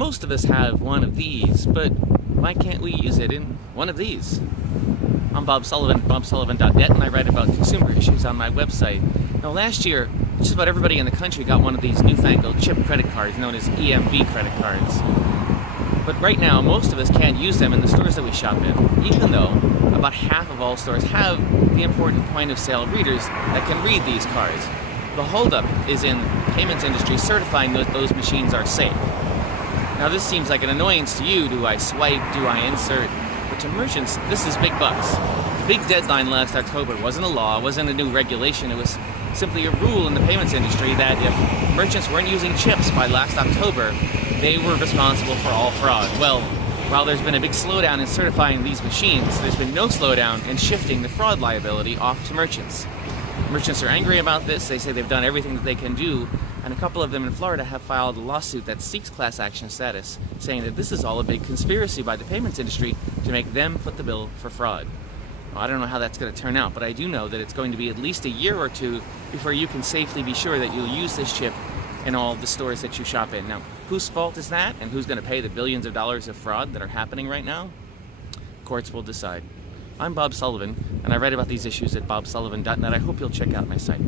Most of us have one of these, but why can't we use it in one of these? I'm Bob Sullivan, bobsullivan.net, and I write about consumer issues on my website. Now, last year, just about everybody in the country got one of these newfangled chip credit cards known as EMV credit cards. But right now, most of us can't use them in the stores that we shop in, even though about half of all stores have the important point-of-sale readers that can read these cards. The holdup is in the payments industry certifying that those machines are safe. Now, this seems like an annoyance to you. Do I swipe? Do I insert? But to merchants, this is big bucks. The big deadline last October wasn't a law, wasn't a new regulation. It was simply a rule in the payments industry that if merchants weren't using chips by last October, they were responsible for all fraud. Well, while there's been a big slowdown in certifying these machines, there's been no slowdown in shifting the fraud liability off to merchants. Merchants are angry about this. They say they've done everything that they can do, and a couple of them in Florida have filed a lawsuit that seeks class action status, saying that this is all a big conspiracy by the payments industry to make them foot the bill for fraud. Well, I don't know how that's going to turn out, but I do know that it's going to be at least a year or two before you can safely be sure that you'll use this chip in all the stores that you shop in. Now, whose fault is that, and who's going to pay the billions of dollars of fraud that are happening right now? Courts will decide. I'm Bob Sullivan, and I write about these issues at bobsullivan.net. I hope you'll check out my site.